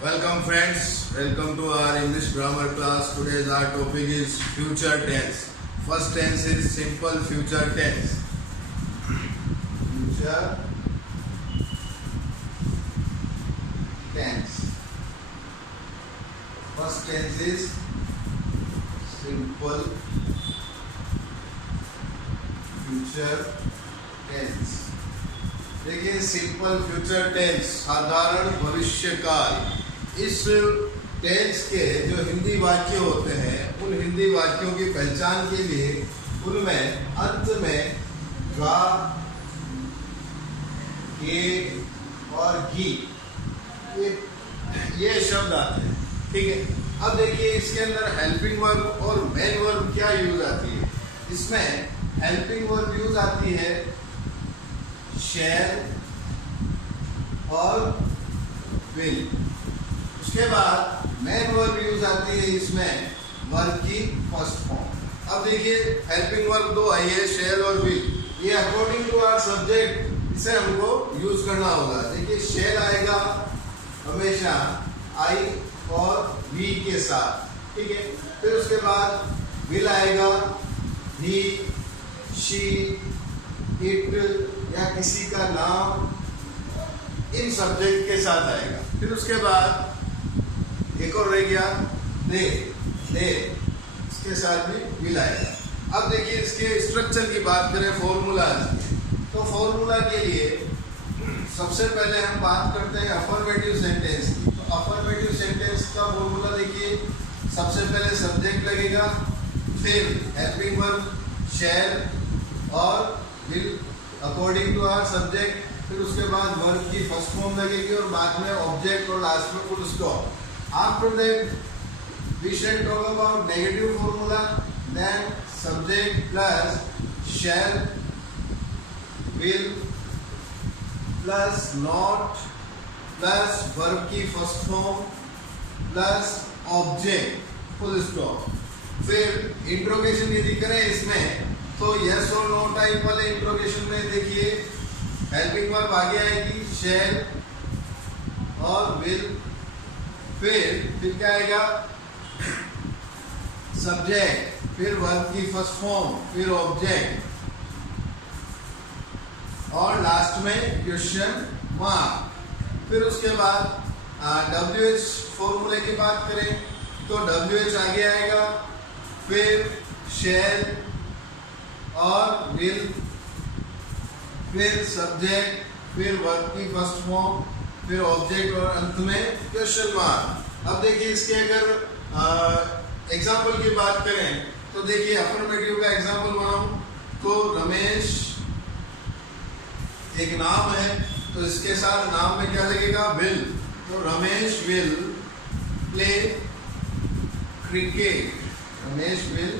Welcome friends, welcome to our English grammar class. Today's our topic is future tense. First tense is simple future tense. Future tense. First tense is simple future tense. देखिए simple future tense साधारण भविष्य काल। इस tense के जो हिंदी वाक्य होते हैं उन हिंदी वाक्यों की पहचान के लिए उनमें अंत में गा, के और घी ये शब्द आते हैं। ठीक है, अब देखिए इसके अंदर हेल्पिंग वर्ब और मेन वर्ब क्या यूज आती है। इसमें हेल्पिंग वर्ब यूज आती है शैल और विल। उसके बाद मेन वर्ब यूज आती है इसमें वर्ब की फर्स्ट फॉर्म। अब देखिए हेल्पिंग वर्ब दो आई है, शैल और विल। ये अकॉर्डिंग टू आवर सब्जेक्ट इसे हमको यूज करना होगा। देखिए शैल आएगा हमेशा आई और वी के साथ। ठीक है, फिर उसके बाद विल आएगा ही, शी, इट या किसी का नाम इन सब्जेक्ट के साथ आएगा। फिर उसके बाद एक और रह गया दे, इसके साथ भी विल आएगा। अब देखिए इसके स्ट्रक्चर की बात करें फॉर्मूलाज की, तो फॉर्मूला के लिए सबसे पहले हम बात करते हैं अफर्मेटिव सेंटेंस की। तो अफर्मेटिव सेंटेंस का फॉर्मूला देखिए, सबसे पहले सब्जेक्ट लगेगा, फिर हेल्पिंग वर्ब शैल और will according to our subject, फिर उसके बाद वर्ब की फर्स्ट फॉर्म लगेगी और बाद में ऑब्जेक्ट और लास्ट में full stop. After that we shall talk about negative formula, then subject plus shall, will plus not plus verb की first form plus object full stop. फिर इंट्रोगेशन यदि करें इसमें तो यस और नो टाइप वाले इंट्रोगेशन में देखिए हेल्पिंग वर्ब आगे आएगी शैल और विल, फिर क्या आएगा सब्जेक्ट, फिर वर्ब की फर्स्ट फॉर्म, फिर ऑब्जेक्ट और लास्ट में क्वेश्चन मार्क। फिर उसके बाद WH फॉर्मूले की बात करें तो WH आगे आएगा, फिर शैल और विल, फिर सब्जेक्ट, फिर वर्ब की फर्स्ट फॉर्म, फिर ऑब्जेक्ट और अंत में क्वेश्चन मार्क। अब देखिए इसके अगर एग्जाम्पल की बात करें तो देखिए अफर्मेटिव का एग्जाम्पल बनाऊं तो रमेश एक नाम है तो इसके साथ नाम में क्या लगेगा विल, तो Ramesh will play cricket, Ramesh will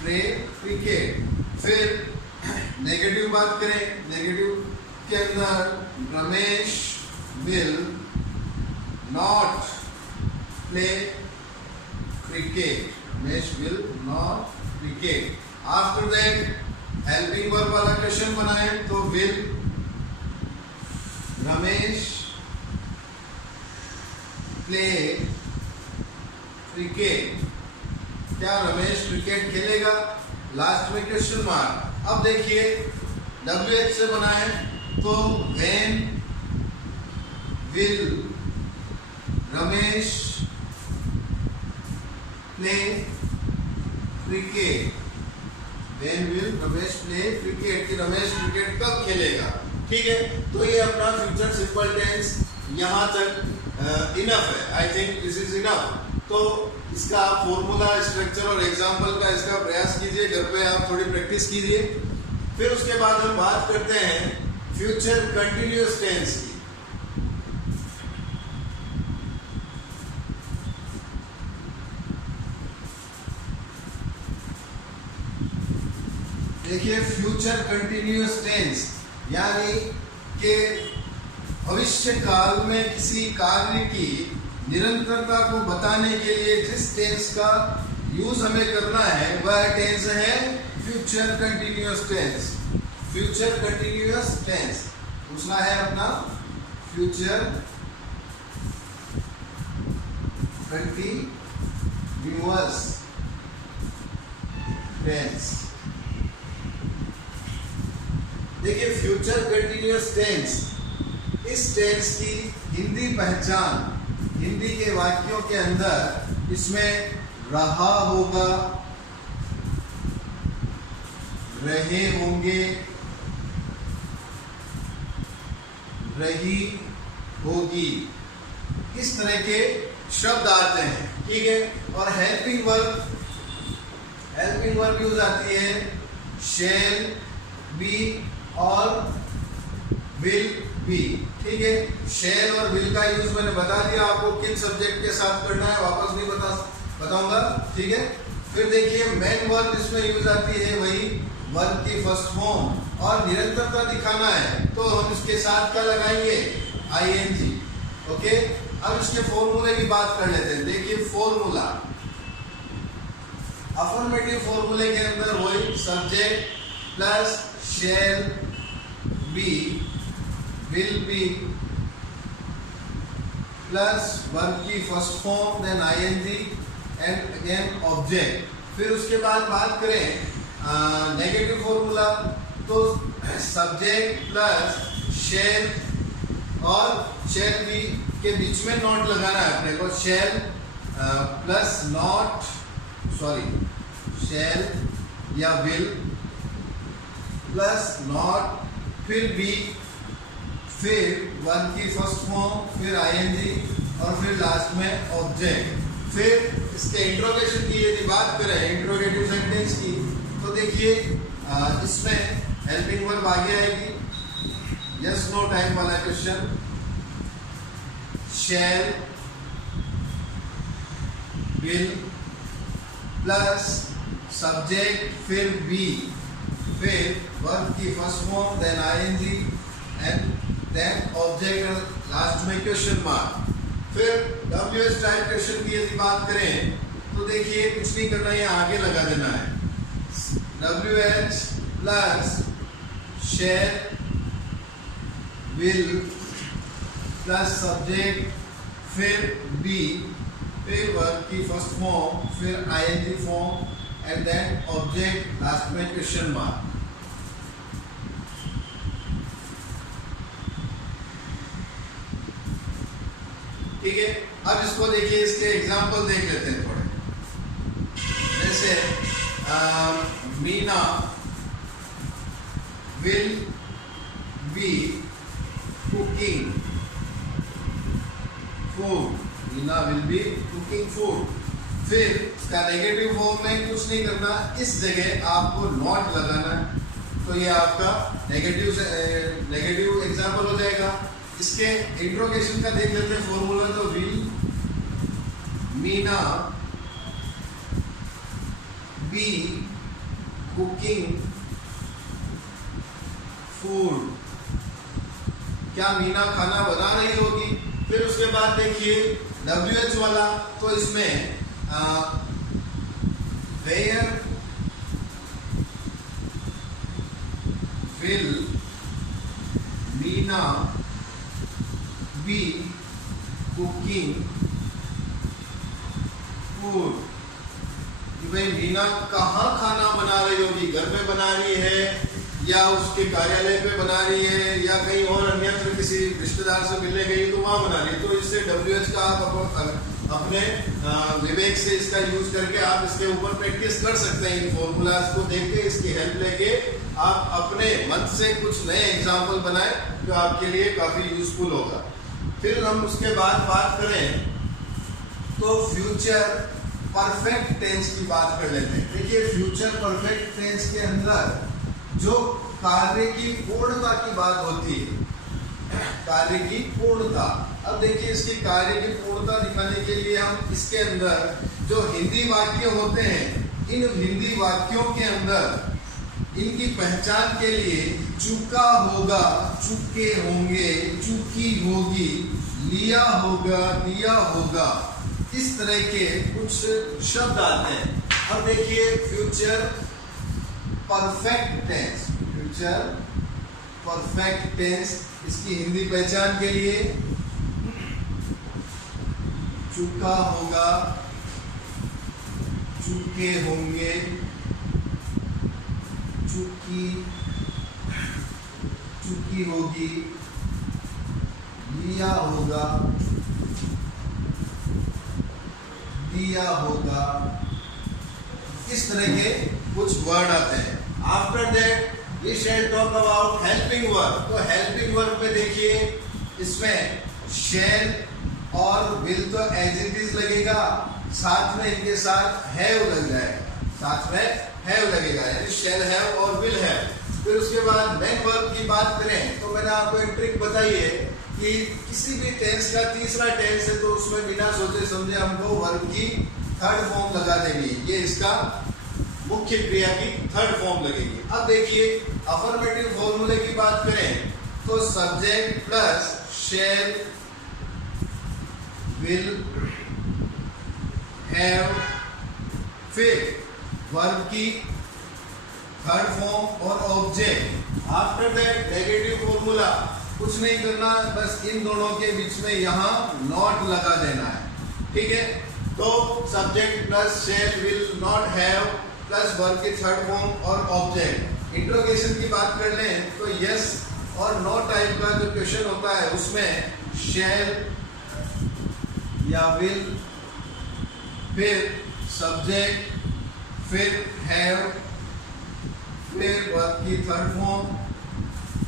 play cricket. फिर नेगेटिव बात करें, नेगेटिव के अंदर Ramesh will not play cricket, Ramesh will not cricket. After that helping verb वाला क्वेश्चन बनाए तो विल रमेश प्ले क्रिकेट, क्या रमेश क्रिकेट खेलेगा, लास्ट में क्वेश्चन मार्क। अब देखिए WH से बनाए तो when will Ramesh play cricket, when will Ramesh play cricket, कि रमेश क्रिकेट कब खेलेगा। ठीक है, तो ये अपना फ्यूचर सिंपल टेंस यहाँ तक इनफ है। I think this is enough. तो इसका आप फॉर्मूला, स्ट्रक्चर और एग्जाम्पल का इसका प्रयास कीजिए, घर पे आप थोड़ी प्रैक्टिस कीजिए। फिर उसके बाद हम बात करते हैं फ्यूचर कंटिन्यूअस टेंस की। देखिए फ्यूचर कंटिन्यूअस टेंस यानी कि भविष्य काल में किसी कार्य की निरंतरता को बताने के लिए जिस टेंस का यूज हमें करना है वह टेंस है future continuous tense. Future continuous tense पूछना है अपना फ्यूचर कंटिन्यूअस टेंस। देखिए फ्यूचर कंटिन्यूअस टेंस, इस टेंस की हिंदी पहचान, हिंदी के वाक्यों के अंदर इसमें रहा होगा, रहे होंगे, रही होगी, इस तरह के शब्द आते हैं। ठीक है। और हेल्पिंग वर्ब यूज आती है शैल बी और विल बी। ठीक है। शैल और विल का यूज मैंने बता दिया आपको किन सब्जेक्ट के साथ करना है, वापस नहीं बताऊंगा। ठीक है। फिर देखिए मेन वर्ब इसमें यूज आती है वही वर्ब की फर्स्ट फॉर्म, और निरंतरता दिखाना है तो हम इसके साथ क्या लगाएंगे, आईएनजी। ओके। अब इसके फॉर्मूले की बात कर लेते हैं। देखिए फॉर्मूला, अफर्मेटिव फॉर्मूले के अंदर वही subject plus shall be will be plus verb की first form then ING and again object. फिर उसके बाद बात करें नेगेटिव फॉर्मूला, तो सब्जेक्ट प्लस शैल और शैल बी के बीच में नॉट लगाना है अपने को, शैल प्लस नॉट शैल या विल प्लस नॉट, फिर बी, फिर वर्ब की फर्स्ट फॉर्म, फिर आईएनजी और फिर लास्ट में ऑब्जेक्ट। फिर इसके इंट्रोगेशन की यदि बात करें, इंट्रोगेटिव सेंटेंस की, तो देखिए इसमें हेल्पिंग वर्ब आगे आएगी, यस नो टाइप वाला question, shall will plus subject, फिर बी, फिर वर्ब की first form, then ING and then object, last में क्वेश्चन मार्क। फिर डब्ल्यूएच टाइप क्वेश्चन की यदि बात करें तो देखिए कुछ नहीं करना है, आगे लगा देना है WH plus shall will plus subject, फिर बी, फिर वर्ब की फर्स्ट फॉर्म, फिर ING form and then object, last में क्वेश्चन मार्क। ठीक है। अब इसको देखिए, इसके एग्जाम्पल देख लेते हैं थोड़े। जैसे Meena will be cooking food, Meena will be cooking food. फिर इसका नेगेटिव फॉर्म में कुछ नहीं करना, इस जगह आपको नॉट लगाना है, तो ये आपका नेगेटिव एग्जाम्पल हो जाएगा। इसके इंट्रोगेशन का देख लेते हैं फॉर्मूला, तो will Meena be cooking food, क्या मीना खाना बना रही होगी। फिर उसके बाद देखिए WH वाला, तो इसमें where will Meena be cooking food, कि भाई मीना कहाँ खाना बना रही होगी, घर में बना रही है या उसके कार्यालय पे बना रही है या कहीं और अन्यत्र किसी रिश्तेदार से मिलने गई तो वहां बना रही है। तो इससे WH का आप अपने विवेक से इसका यूज करके आप इसके ऊपर प्रैक्टिस कर सकते हैं। इन फॉर्मूलाज को देख के, इसकी हेल्प लेके आप अपने मन से कुछ नए एग्जाम्पल बनाएं जो आपके लिए काफी यूजफुल होगा। फिर हम उसके बाद बात करें तो फ्यूचर परफेक्ट टेंस की बात कर लेते हैं। देखिए फ्यूचर परफेक्ट टेंस के अंदर जो कार्य की पूर्णता की बात होती है, कार्य की पूर्णता। अब देखिए इसकी कार्य की पूर्णता दिखाने के लिए हम इसके अंदर जो हिंदी वाक्य होते हैं, इन हिंदी वाक्यों के अंदर इनकी पहचान के लिए चुका होगा, चुके होंगे, चुकी होगी, लिया होगा, दिया होगा, इस तरह के कुछ शब्द आते हैं। अब देखिए future perfect tense, future perfect tense, इसकी हिंदी पहचान के लिए चुका होगा, चुके होंगे, चुकी, चुकी होगी, लिया होगा, दिया होगा। इस तरह के कुछ वर्ड आते हैं। After that we shall talk about helping verb. तो हेल्पिंग वर्ब में देखिए, इसमें शैल और विल तो एज इट इज लगेगा, साथ में इनके साथ हैव लग जाएगा, साथ में हैव लगेगा, यानी शैल हैव और विल हैव। फिर उसके बाद मेन वर्ब की बात करें तो मैंने आपको एक ट्रिक बताई है कि किसी भी टेंस का तीसरा टेंस है तो उसमें बिना सोचे समझे हमको वर्ब की थर्ड फॉर्म लगा देंगे। ये इसका मुख्य क्रिया की थर्ड फॉर्म लगेगी। अब देखिए अफर्मेटिव फॉर्मूले की बात करें तो subject plus shall, will, have, फिर वर्ब की थर्ड फॉर्म और object. After that negative formula, कुछ नहीं करना, बस इन दोनों के बीच में यहाँ नॉट लगा देना है, ठीक है। तो subject plus shall, will, not, have plus verb की थर्ड फॉर्म और ऑब्जेक्ट। इंट्रोगेशन की बात कर लें तो यस और नो टाइप का जो क्वेश्चन होता है उसमें शैल या विल, फिर सब्जेक्ट, फिर हैव, फिर वर्ब की थर्ड फॉर्म,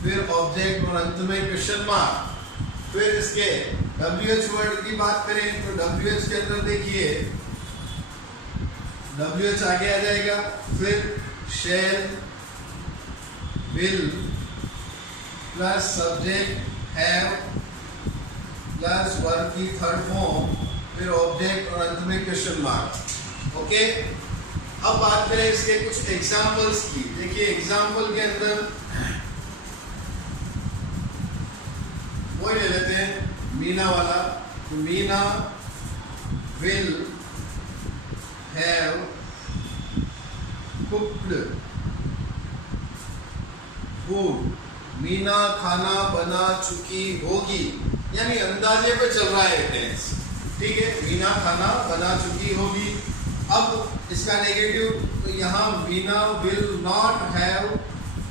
फिर ऑब्जेक्ट और अंत में क्वेश्चन मार्क। फिर इसके WH वर्ड की बात करें तो WH के अंदर देखिए WH आगे आ जाएगा, फिर shall, will plus subject, have plus verb की थर्ड फॉर्म, फिर ऑब्जेक्ट और अंत में क्वेश्चन मार्क। ओके, अब बात करें इसके कुछ एग्जाम्पल्स की। देखिए एग्जाम्पल के अंदर वो ले लेते हैं मीना वाला। तो Meena will have cooked food. Meena खाना बना चुकी होगी, यानी अंदाजे पे चल रहा है टेंस, ठीक है। मीना खाना बना चुकी होगी। अब इसका नेगेटिव तो यहाँ Meena will not have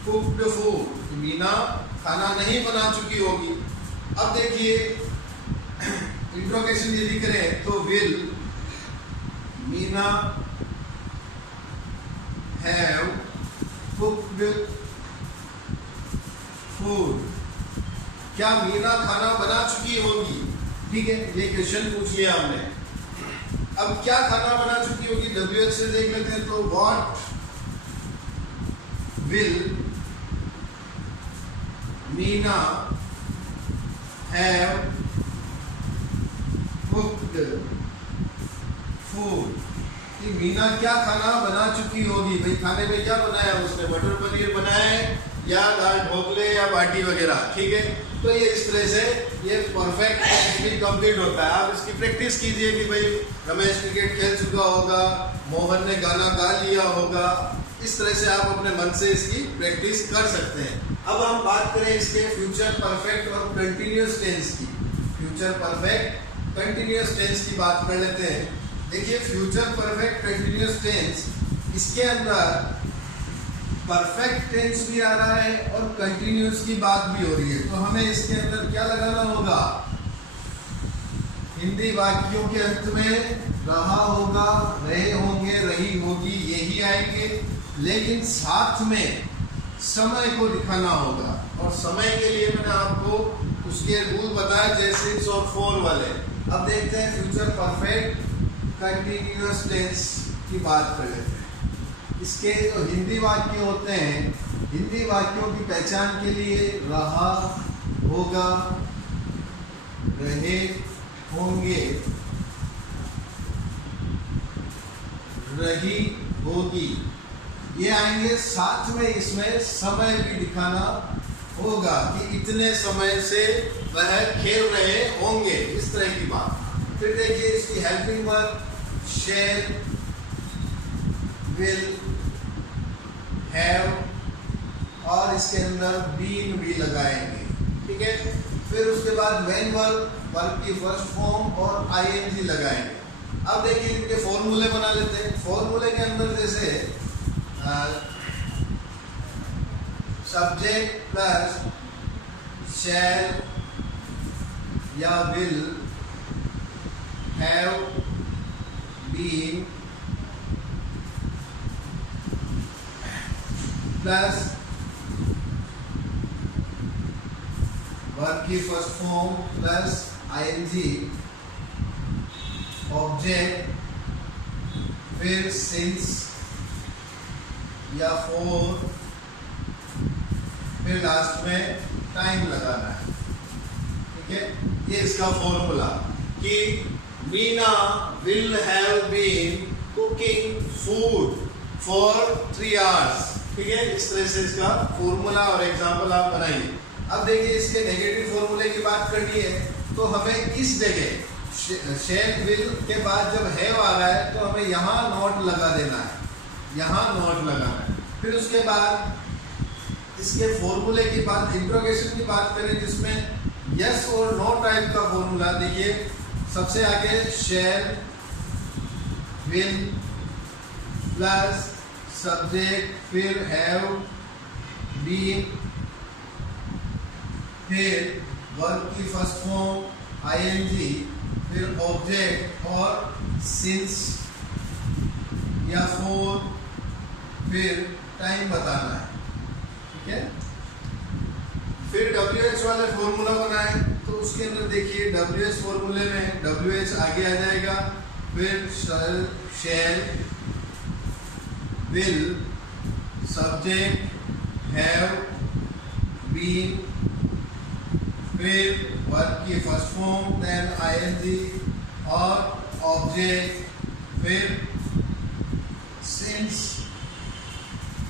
cooked food, Meena खाना नहीं बना चुकी होगी। अब देखिए इंट्रोगेशन यदि करें तो will Meena have cooked food, क्या मीना खाना बना चुकी होगी, ठीक है। ये क्वेश्चन पूछ लिया हमने। अब क्या खाना बना चुकी होगी, WH से देख लेते हैं। तो what will Meena have cooked food, कि मीना क्या खाना बना चुकी होगी। भाई खाने में क्या बनाया उसने, मटर पनीर बनाया है या दाल ढोकले या बाटी वगैरह, ठीक है। तो ये इस तरह से ये परफेक्ट टेंस कंप्लीट होता है। आप इसकी प्रैक्टिस कीजिए कि भाई रमेश क्रिकेट खेल चुका होगा, मोहन ने गाना गा लिया होगा। इस तरह से आप अपने मन से इसकी प्रैक्टिस कर सकते हैं। अब हम बात करें इसके फ्यूचर परफेक्ट और कंटिन्यूअस टेंस की। फ्यूचर परफेक्ट कंटिन्यूअस टेंस की बात कर लेते हैं। देखिए फ्यूचर परफेक्ट कंटिन्यूअस टेंस, इसके अंदर परफेक्ट टेंस भी आ रहा है और कंटिन्यूअस की बात भी हो रही है। तो हमें इसके अंदर क्या लगाना होगा, हिंदी वाक्यों के अंत में रहा होगा, रहे होंगे, रही होगी, यही आएंगे, लेकिन साथ में समय को दिखाना होगा। और समय के लिए मैंने आपको उसके रूल बताया जैसे और फॉर वाले। अब देखते हैं फ्यूचर परफेक्ट कंटिन्यूअस टेंस की बात कर लेते हैं। इसके जो हिंदी वाक्य होते हैं, हिंदी वाक्यों की पहचान के लिए रहा होगा, रहे होंगे, रही होगी, ये आएंगे। साथ में इसमें समय भी दिखाना होगा कि इतने समय से वह खेल रहे होंगे, इस तरह की बात। फिर देखिए इसकी helping verb share, will, have और इसके अंदर बीन भी लगाएंगे, ठीक है। फिर उसके बाद मेन वर्ब वर्ब की फर्स्ट फॉर्म और आईएनजी लगाएंगे। अब देखिए इनके फॉर्मूले बना लेते हैं। फॉर्मूले के अंदर जैसे सब्जेक्ट प्लस शैल या will have been plus verb की first form plus ING object फिर सिंस या फॉर फिर लास्ट में टाइम लगाना है। ठीक है, ये इसका फॉर्मूला कि Meena will have been cooking food for 3 hours। ठीक है, इस तरह से इसका फॉर्मूला और एग्जांपल आप बनाइए। अब देखिए इसके नेगेटिव फॉर्मूले की बात करनी है तो हमें किस जगह शैल विल के बाद जब हैव आ रहा है तो हमें यहाँ नॉट लगा देना है, यहाँ नॉट लगाना है। फिर उसके बाद इसके फॉर्मूले की बात, इंट्रोगेशन की बात करें जिसमें यस और नो टाइप का फॉर्मूला। देखिए सबसे आगे शैल विल प्लस सब्जेक्ट फिर हैव बीन फिर वर्ब की फर्स्ट फॉर्म आईएनजी फिर ऑब्जेक्ट और सिंस या फॉर फिर टाइम बताना है। ठीक है, फिर WH वाले फॉर्मूला बनाए तो उसके अंदर देखिए WH फॉर्मूले में WH आगे आ जाएगा, फिर shall will subject have been फिर वर्ब की फर्स्ट फॉर्म देन आईएनजी और ऑब्जेक्ट फिर सिंस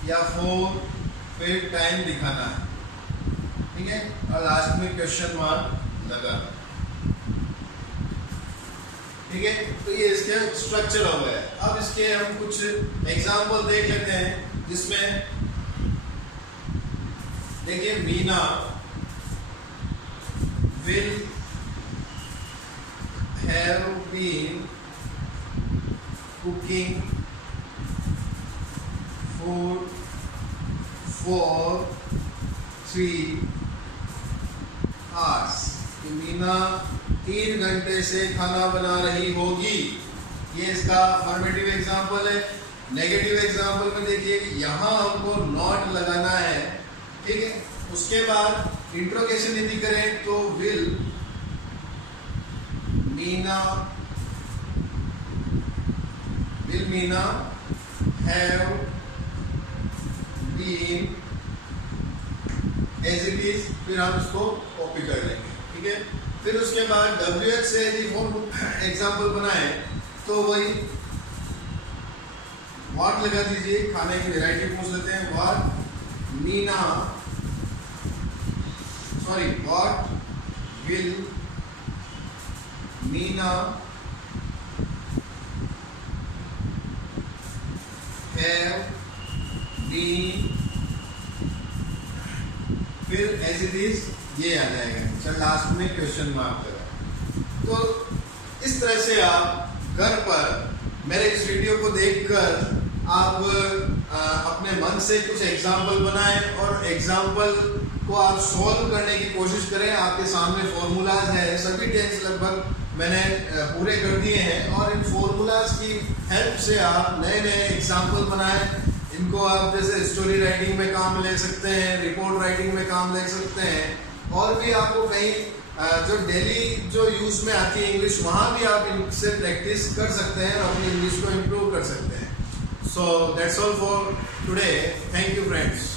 या फॉर फिर टाइम दिखाना है। ठीक है, और लास्ट में क्वेश्चन मार्क लगा। ठीक है, तो ये इसके स्ट्रक्चर हो गया। अब इसके हम कुछ एग्जाम्पल देख लेते हैं जिसमें देखिए Meena will have been cooking food for 3 hours। Meena 3 घंटे से खाना बना रही होगी। ये इसका अफर्मेटिव एग्जाम्पल है। नेगेटिव एग्जाम्पल में देखिए यहाँ हमको नॉट लगाना है। ठीक है, उसके बाद इंट्रोगेशन यदि करें तो will Meena have been as it is, फिर हम इसको कॉपी कर लेंगे। ठीक है, फिर उसके बाद WH से यदि एग्जाम्पल बनाए तो वही व्हाट लगा दीजिए, खाने की वैरायटी पूछ लेते हैं। What Meena what will Meena have been, फिर एज इट इज ये आ जाएगा। चल लास्ट में क्वेश्चन मार्क करें। तो इस तरह से आप घर पर मेरे इस वीडियो को देखकर आप अपने मन से कुछ एग्जाम्पल बनाएं और एग्जाम्पल को आप सॉल्व करने की कोशिश करें। आपके सामने फॉर्मूलाज है, सभी टेंस लगभग मैंने पूरे कर दिए हैं और इन फॉर्मूलाज की हेल्प से आप नए नए एग्जाम्पल बनाएं। इनको आप जैसे स्टोरी राइटिंग में काम ले सकते हैं, रिपोर्ट राइटिंग में काम ले सकते हैं और भी आपको कहीं जो डेली जो यूज में आती है इंग्लिश, वहाँ भी आप इनसे प्रैक्टिस कर सकते हैं और अपनी इंग्लिश को इम्प्रूव कर सकते हैं। So that's all for today. Thank you friends.